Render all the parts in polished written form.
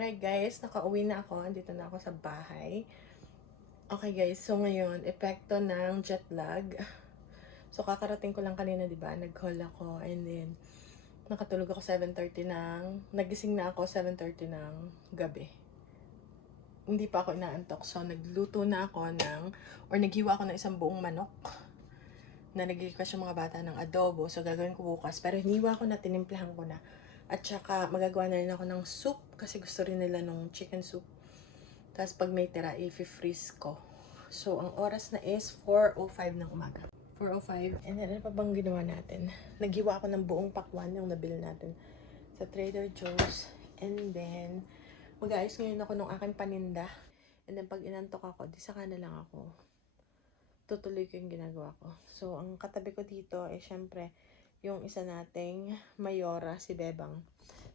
Alright guys, nakauwi na ako. Andito na ako sa bahay. Okay guys, so ngayon, epekto ng jet lag. So kakarating ko lang kanina, di ba? Nag-haul ako and then nakatulog ako 7:30 nagising na ako 7:30 ng gabi. Hindi pa ako inaantok. So nagluto na ako naghiwa ako ng isang buong manok na nag-request yung mga bata ng adobo. So gagawin ko bukas. Pero hiniwa ko na, tinimplahan ko na. At saka, magagawa na rin ako ng soup kasi gusto rin nila ng chicken soup. Tapos, pag may tira, i-freeze ko. So, ang oras na is 4:05 ng umaga. 4:05. And then, ano pa bang ginawa natin? Naghiwa ako ng buong pakwan yung nabili natin sa Trader Joe's. And then, mag-aayos ngayon ako ng aking paninda. And then, pag inantok ako, di saka na lang ako. Tutuloy ko yung ginagawa ko. So, ang katabi ko dito, syempre, yung isa nating mayora, si Bebang.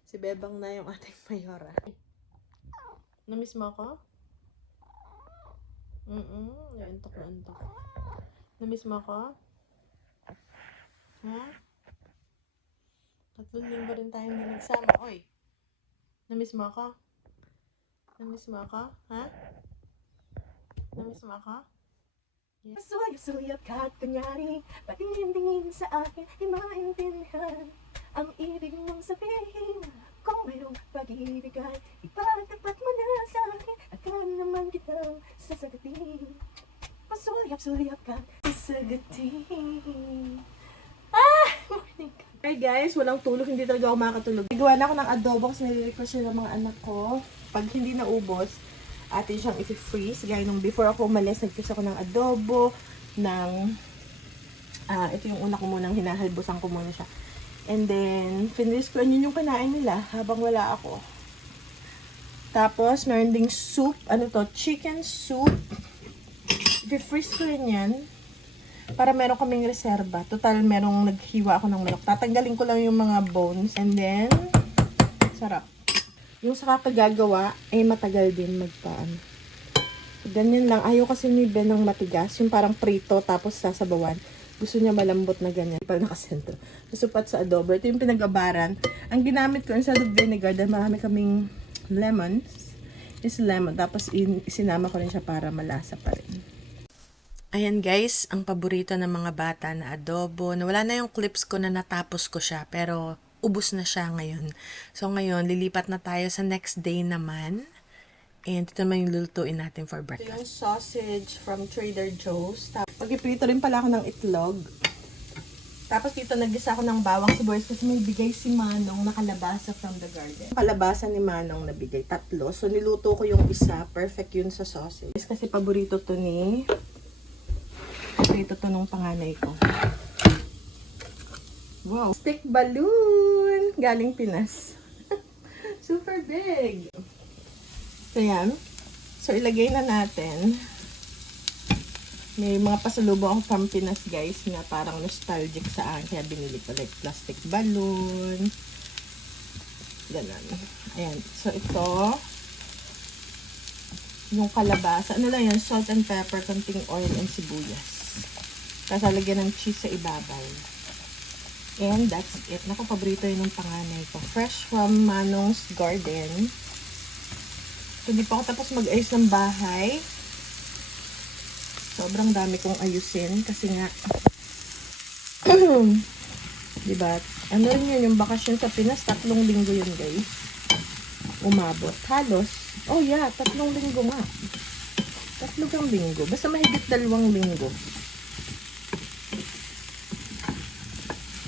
Si Bebang na yung ating mayora. Namiss mo ako? Naantok na antok. Namiss mo ako? Ha? 3 linggo rin tayong hindi nagsama. Oy! Namiss mo ako? Namiss mo ako? Ha? Namiss mo ako? Suyap ka at kunyari, patingin-tingin sa akin, di maintindihan ang ibig mong sabihin. Kung mayroong pag-ibig ay ipatapat mo na sa akin, akala naman kitang sasagatin. Pasuyap-suyap ka, sasagatin. Morning. Hi guys, walang tulog, hindi talaga ako makatulog. Nagawa na ako ng adobo kasi nire-request siya ng mga anak ko. Pag hindi naubos, atin siyang i-freeze. Gaya nung before ako umalis, nag-freeze ako ng adobo, ito yung una ko munang hinahalbusan ko muna siya. And then, finish ko yun yung kinain nila habang wala ako. Tapos, meron ding soup, chicken soup. I-freeze ko rin yan. Para meron kaming reserba. Total, merong naghiwa ako ng manok. Tatanggalin ko lang yung mga bones. And then, sarap. Yung sa kakagagawa, matagal din magpaan. Ganyan lang. Ayaw kasi ni Ben ng matigas. Yung parang prito, tapos sasabawan. Gusto niya malambot na ganyan. Parang nakasentro. Nasupat sa adobo. Ito yung pinag-abaran. Ang ginamit ko, instead of vinegar, dahil marami kaming lemons, is lemon. Tapos isinama ko rin siya para malasa pa rin. Ayan guys, ang paborito ng mga bata na adobo. Nawala na yung clips ko na natapos ko siya. Pero ubos na siya ngayon. So ngayon, lilipat na tayo sa next day naman. And ito naman yung lulutuin natin for breakfast. Ito yung sausage from Trader Joe's. Pag-iprito rin pala ako ng itlog. Tapos dito nag-gisa ako ng bawang sibuyas kasi may bigay si Manong na kalabasa from the garden. Kalabasa ni Manong na bigay, 3. So niluto ko yung isa, perfect yun sa sausage. Kasi paborito to nung panganay ko. Wow! Stick balloon! Galing Pinas. Super big! So, yan. So, ilagay na natin. May mga pasalubong ako from Pinas, guys, na parang nostalgic sa akin. Kaya binili ko like plastic balloon. Ganun. Ayan. So, ito. Yung kalabasa. Ano lang yan? Salt and pepper, konting oil and sibuyas. Tapos, lagyan ng cheese sa ibabaw. And that's it. Naku, paborito yun ng panganay ko. Fresh from Manong's garden. So, di pa ako tapos mag-ayos ng bahay. Sobrang dami kong ayusin. Kasi nga, diba? Ano rin yun, yung bakasyon sa Pinas, 3 linggo yun, guys. Umabot. Halos. Oh, yeah, 3 linggo nga. 3 linggo. Basta mahigit 2 linggo.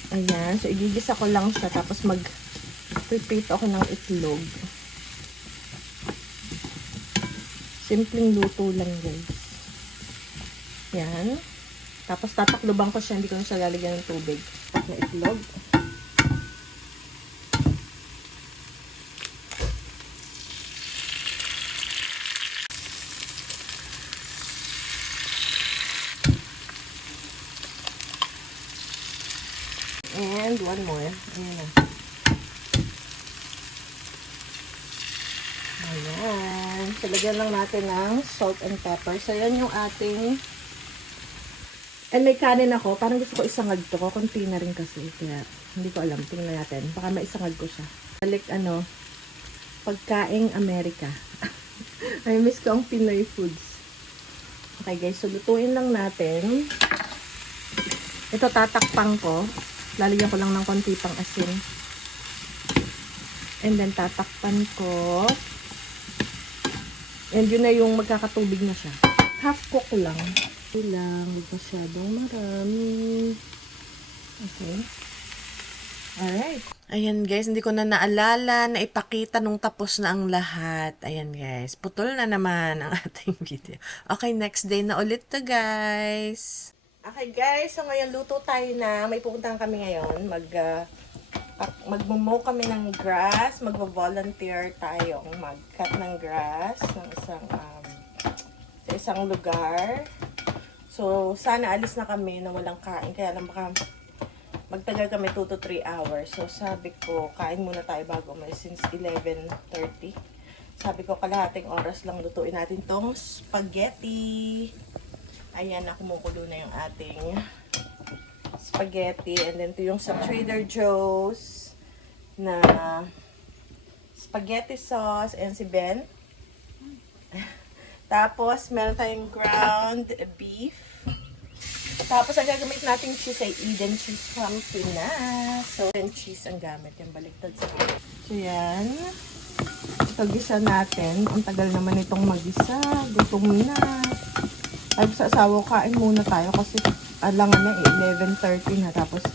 Ayan. So, igigisa ko lang siya. Tapos, mag-prepare ako ng itlog. Simpleng luto lang, guys. Yan. Tapos, tatakluban ko siya. Hindi ko na siya lalagyan ng tubig. Na itlog. And one more. Ayan na. Ayan. So, lagyan lang natin ng salt and pepper. So, yan yung ating... And may kanin ako. Parang gusto ko isangag to. Kunti na rin kasi. Kaya, hindi ko alam. Tingnan natin. Baka maisangag ko siya. Balik, pagkaing Amerika. I miss ko ang Pinoy foods. Okay guys, so lutuin lang natin. Ito tatakpan ko. Lalagyan ko lang ng konti pang asin. And then tatakpan ko. And yun na yung magkakatubig na siya. Half cook lang. Ito lang, huwag masyadong marami. Okay. Alright. Ayan guys, hindi ko na naalala na ipakita nung tapos na ang lahat. Ayan guys, putol na naman ang ating video. Okay, next day na ulit to guys. Okay guys, so ngayon luto tayo na. May pupuntahan kami ngayon. Magmo-mow kami ng grass. Magvo-volunteer tayong mag-cut ng grass ng sa isang lugar. So, sana alis na kami na walang kain. Kaya lang baka magtagal kami 2 to 3 hours. So, sabi ko, kain muna tayo bago umalis since 11:30. Sabi ko, kalahating oras lang lutuin natin tong spaghetti. Ayan na, kumukulo na yung ating spaghetti. And then, ito yung sa Trader Joe's na spaghetti sauce. And si Ben. Tapos, meron tayong ground beef. Tapos, ang gagamit nating cheese ay Eden cheese from Pinas. So, Eden cheese ang gamit. Yung baliktad sa akin. So, yan. Ito, gisa natin. Ang tagal naman itong magisa. Gutom na. Ay, sa asawa, kain muna tayo kasi alangan na 11:30 na. Tapos,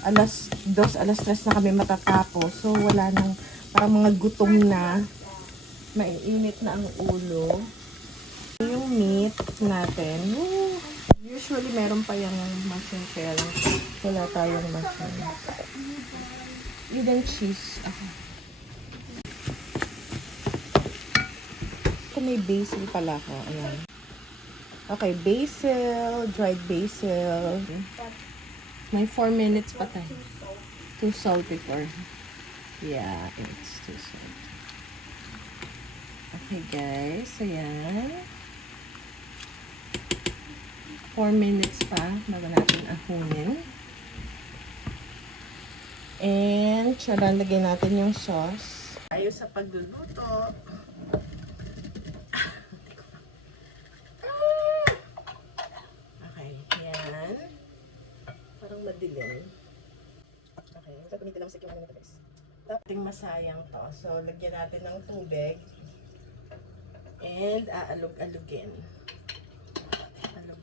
alas 2, alas 3 na kami matatapos. So, wala nang, parang mga gutom na. Maiinit na ang ulo. Yung meat natin. Usually, meron pa yung mushroom. Kaya lang, wala tayong mushroom. Eden cheese. Okay. Ito may basil pala ko. Ayan. Okay, basil. Dried basil. May 4 minutes pa tayo. Too salty for her. Yeah, it's too salty. Okay, guys. Ayan. 4 minutes pa bago natin ahunin. And, lagyan natin yung sauce. Tayo sa pagluluto. Okay, yan. Parang madilim. Okay, gagamitin lang sa kinuha nito guys. Tapos, masayang to. So, lagyan natin ng tubig. And, aalog-alugin.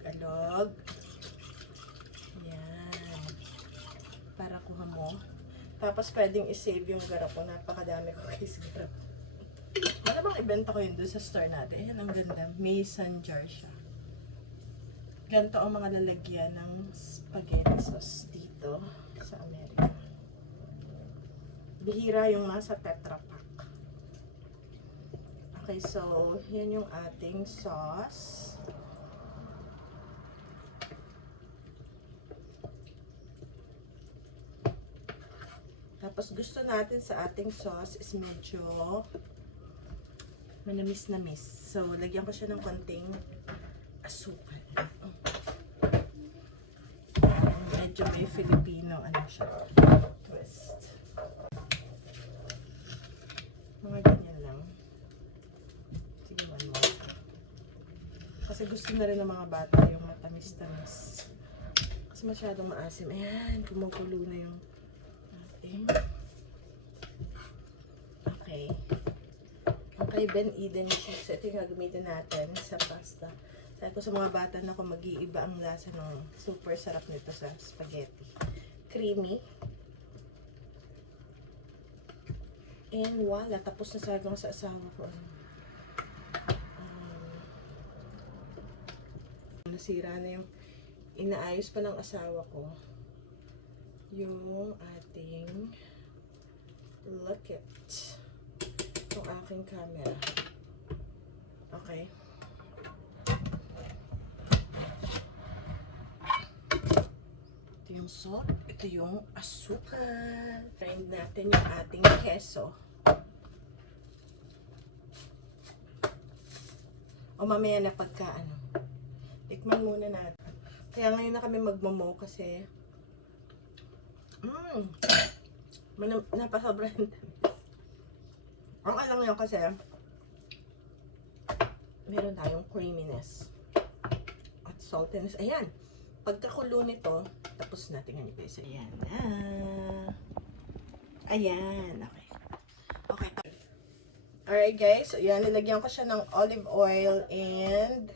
Alog. Yan. Para kuha mo. Tapos pwedeng i-save yung garap ko. Napakadami ko guys garap. Malamang ibenta ko yun doon sa store natin. Ayan, ang ganda. Mason jar siya. Ganito ang mga lalagyan ng spaghetti sauce dito sa Amerika. Bihira yung nasa Tetra Pak. Okay, so yan yung ating sauce. Tapos gusto natin sa ating sauce is medyo manamis-namis. So, lagyan ko siya ng konting asukal. Medyo may Filipino, siya, twist. Mga ganyan lang. Sige, one more. Kasi gusto na rin ng mga bata yung matamis-tamis. Kasi masyadong maasim. Ayan, kumukulo na yung okay. Okay, Ben Eden cheese. Ito yung gagamitin natin sa pasta. Sabi ko sa mga bata na kung mag-iiba ang lasa ng super sarap nito sa spaghetti. Creamy. And wala. Tapos na sabi ko sa asawa ko. Nasira na yung inaayos pa ng asawa ko. Yung ating look at yung aking camera. Okay. Ito yung salt. Ito yung asukal. Grind natin yung ating keso. O mamaya na pagka tikman muna natin. Kaya ngayon na kami magmamo kasi napasobrahan tamis. Okay lang yun kasi meron tayong creaminess at saltiness. Ayan. Pagkakulo nito, tapos natin nga guys. Ayan na. Ayan. Okay. Okay. Alright guys. So, ayan. Nilagyan ko siya ng olive oil and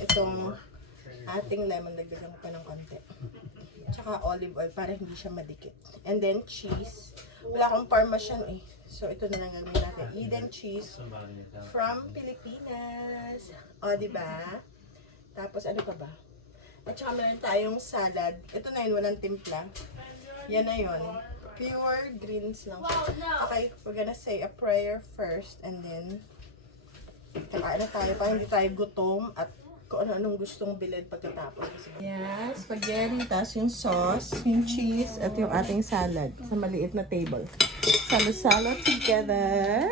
itong ating lemon. Dagdagan ko pa ng konti. Tsaka olive oil para hindi siya madikit. And then cheese. Wala akong parmesan eh. So, ito na lang gagawin natin. Eden cheese from Pilipinas. O, diba? Tapos, ano pa ba? At saka meron tayong salad. Ito na yun, walang timpla. Yan na yun. Pure greens lang. Okay, we're gonna say a prayer first. And then, kakain na tayo pa. Hindi tayo gutom. At kung ano-anong gustong bilhin pagkatapos. Yes, spaghetti. Tapos yung sauce, yung cheese, at yung ating salad sa maliit na table. Salo-salo together.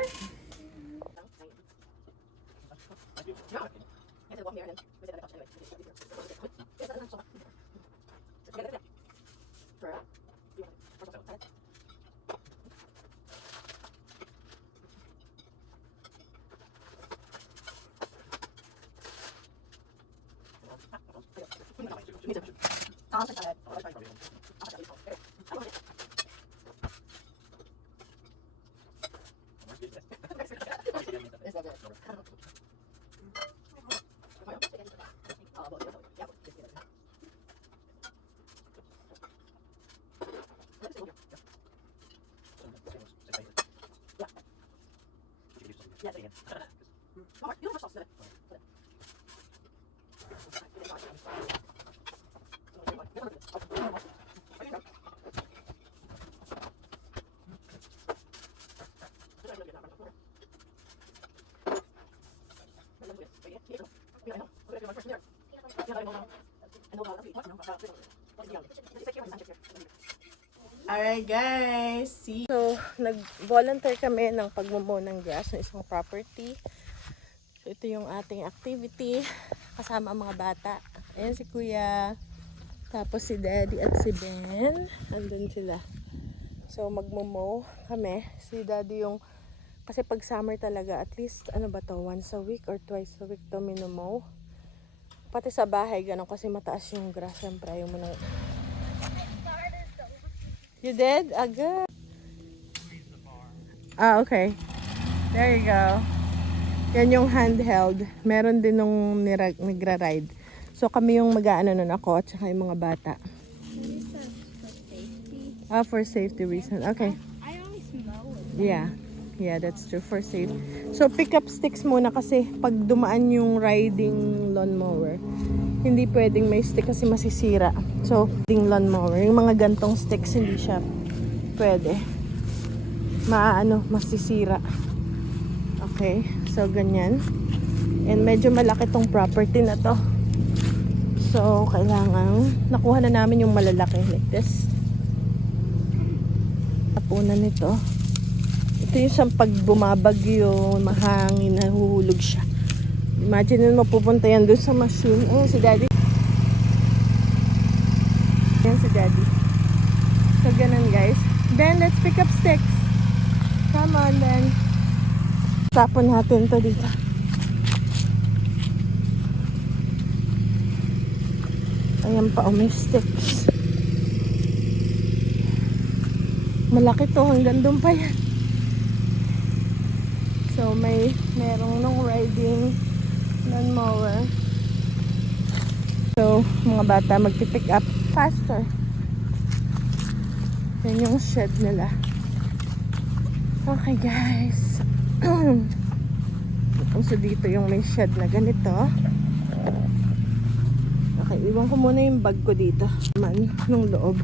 Alright guys, see? So, nag-volunteer kami ng pagmumow ng grass ng isang property. So, ito yung ating activity kasama ang mga bata. Ayan si Kuya, tapos si Daddy at si Ben. Andun sila. So, magmumow kami. Si Daddy yung, kasi pag summer talaga, at least, ano ba to, once a week or twice a week to minumow. Pati sa bahay, ganun, kasi mataas yung grass. Siyempre, ayaw mo nang... You did? Agad. Ah, okay. There you go. Yan yung handheld. Meron din nung nagra-ride. So, kami yung mag-aano nun ako at saka yung mga bata. Ah, for safety reason. Okay. I always mow it. Yeah. Yeah, that's true. For safety. So, pick up sticks muna kasi pag dumaan yung riding lawnmower, hindi pwedeng may stick kasi masisira. So, riding lawnmower, yung mga gantong sticks, hindi siya pwede. Masisira. Okay. So, ganyan. And medyo malaki tong property na to. So, kailangan nakuha na namin yung malalaki like this. Tapunan nito. Ito yung isang pag bumabagyo, mahangin, nahuhulog siya. Imagine mo pupunta yan doon sa machine. Ayan si Daddy. Ayan si Daddy. So, ganun guys. Ben, let's pick up sticks. Come on, Ben. Tapon natin to dito. Ayan pa, may sticks. Malaki to, hanggang doon pa yan. So, merong nung riding lawnmower. So, mga bata magpipick up faster. Yan yung shed nila. Okay, guys. So, dito yung may shed na ganito. Okay, iwan ko muna yung bag ko dito. Man, nung loob.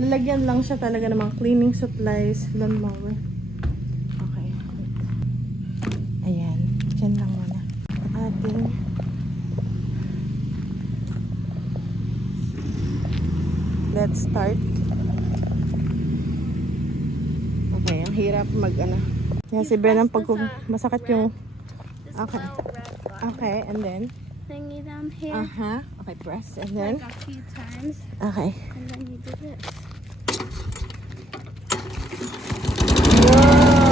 Lalagyan lang siya talaga ng mga cleaning supplies, lawnmower. Okay. Ayan. Diyan lang muna. Ating let's start. Okay, ang hirap Yan si Ben ang masakit yung... Okay. Okay, and then? Thingy down here. Okay, press. And then? Like a few times. Okay. And then you do this. Wow!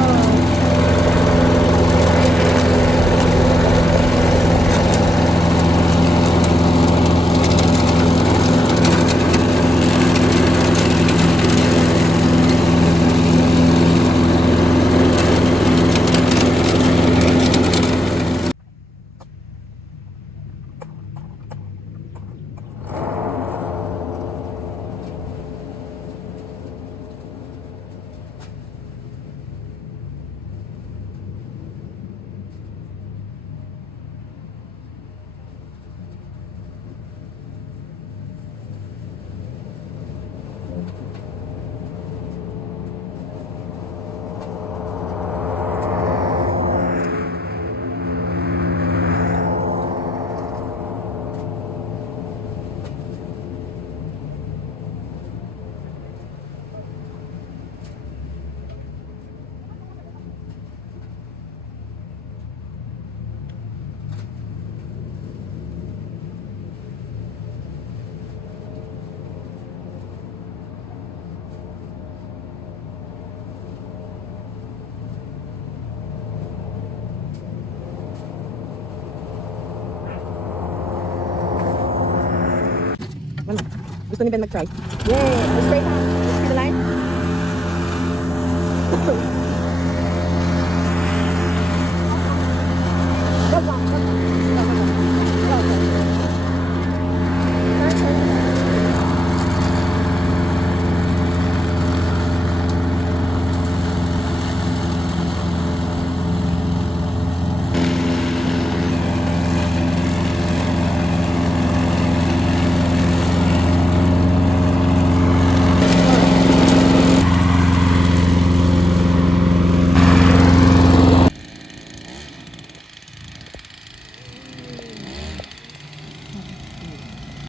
Gusto ni Ben mag-try. Yay! Stay ha.